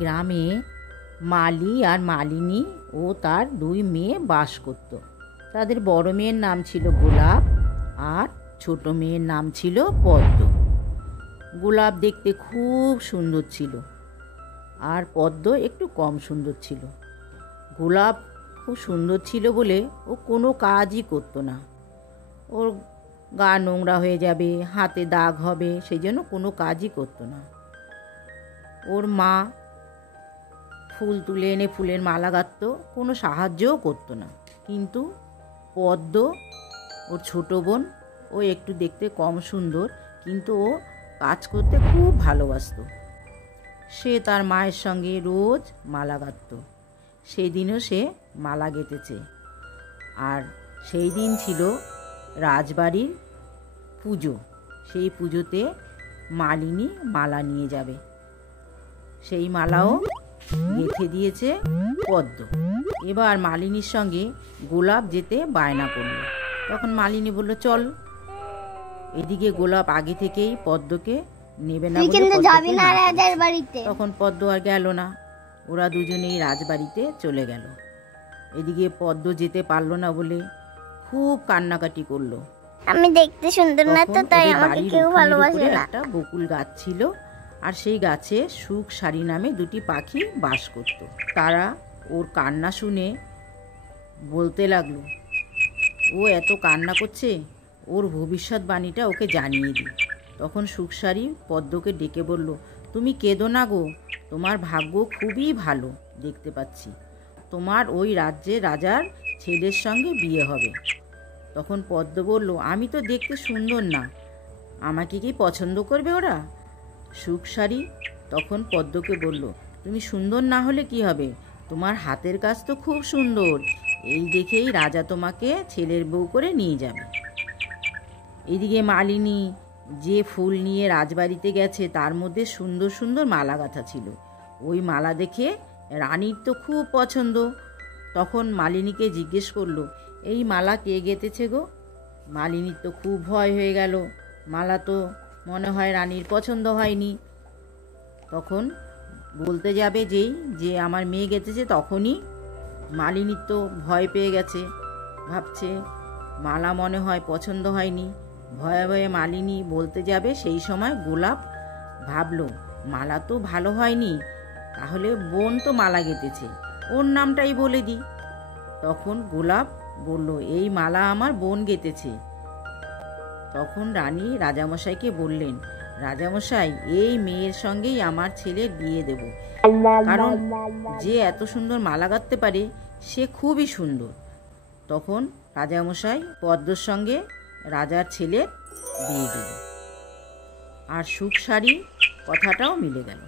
গ্রামে মালি আর মালিনী ও তার দুই মেয়ে বাস করত। তাদের বড় মেয়ের নাম ছিল গোলাপ আর ছোট মেয়ের নাম ছিল পদ্ম। গোলাপ দেখতে খুব সুন্দর ছিল আর পদ্ম একটু কম সুন্দর ছিল। গোলাপ খুব সুন্দর ছিল বলে ও কোনো কাজই করতো না। ওর গা নোংরা হয়ে যাবে, হাতে দাগ হবে, সেই জন্য কোনো কাজই করতো না। ওর মা ফুল তুলে এনে ফুলের মালা গাঁথত, কোনো সাহায্যও করতো না। কিন্তু পদ্ম ওর ছোট বোন, ও একটু দেখতে কম সুন্দর, কিন্তু ও কাজ করতে খুব ভালোবাসতো। সে তার মায়ের সঙ্গে রোজ মালা গাঁথত। সেই দিনও সে মালা গেঁথেছে। আর সেই দিন ছিল রাজবাড়ির পুজো। সেই পুজোতে মালিনী মালা নিয়ে যাবে। সেই মালাও গেঁথে দিয়েছে পদ্ম। এবার মালিনীর সঙ্গে গোলাপ যেতে বায়না করল। তখন মালিনী বলল, চল। এদিকে গোলাপ আগে থেকেই পদ্মকে নেবে না বলে তখন পদ্ম আর গেল না। ওরা দুজনেই রাজবাড়িতে চলে গেল। এদিকে পদ্ম যেতে পারলো না বলে খুব কান্নাকাটি করলো। আমি দেখতে সুন্দর না তো, তাই আমাকে কেউ ভালোবাসে না। একটা বকুল গাছ ছিল, আর সেই গাছে সুখ সারি নামে দুটি পাখি বাস করত। তারা ওর কান্না শুনে বলতে লাগলো, ও এত কান্না করছে, ওর ভবিষ্যৎবাণীটা ওকে জানিয়ে দিই। তখন সুখসারি পদ্মকে ডেকে বলল, তুমি কেঁদো না গো, তোমার ভাগ্য খুবই ভালো দেখতে পাচ্ছি। তোমার ওই রাজ্যের রাজার ছেলের সঙ্গে বিয়ে হবে। তখন পদ্ম বলল, আমি তো দেখতে সুন্দর না, আমাকে কি পছন্দ করবে ওরা? সুখসারি তখন পদ্মকে বলল, তুমি সুন্দর না হলে কি হবে, তোমার হাতের কাজ তো খুব সুন্দর, এই দেখেই রাজা তোমাকে ছেলের বউ করে নিয়ে যাবে। এদিকে মালিনী যে ফুল নিয়ে রাজবাড়িতে গেছে তার মধ্যে সুন্দর সুন্দর মালা গাঁথা ছিল। ওই মালা দেখে রানীর তো খুব পছন্দ। তখন মালিনীকে জিজ্ঞেস করলো, এই মালা কে গেঁথেছে গো? মালিনীর তো খুব ভয় হয়ে গেল, মালা তো মনে হয় রানীর পছন্দ হয়নি। তখন বলতে যাবে যেই যে আমার মেয়ে গেঁথেছে, তখনই মালিনীর তো ভয় পেয়ে গেছে, ভাবছে মালা মনে হয় পছন্দ হয়নি। ভয়ে ভয়ে মালিনী বলতে যাবে, সেই সময় গোলাপ ভাবলো মালা তো ভালো হয়নি, তাহলে বোন তো মালা গেঁথেছে, ওর নামটাই বলে দিই। তখন গোলাপ বলল, এই মালা আমার বোন গেঁথেছে। তখন রানী রাজামশাইকে বললেন, রাজামশাই, এই মেয়ের সঙ্গেই আমার ছেলের বিয়ে দেব, কারণ যে এত সুন্দর মালা গাঁথতে পারে সে খুবই সুন্দর। তখন রাজামশাই পদ্মর সঙ্গে রাজার ছেলে বিয়ে দিল, আর সুখসারি কথাটাও মিলে গেল।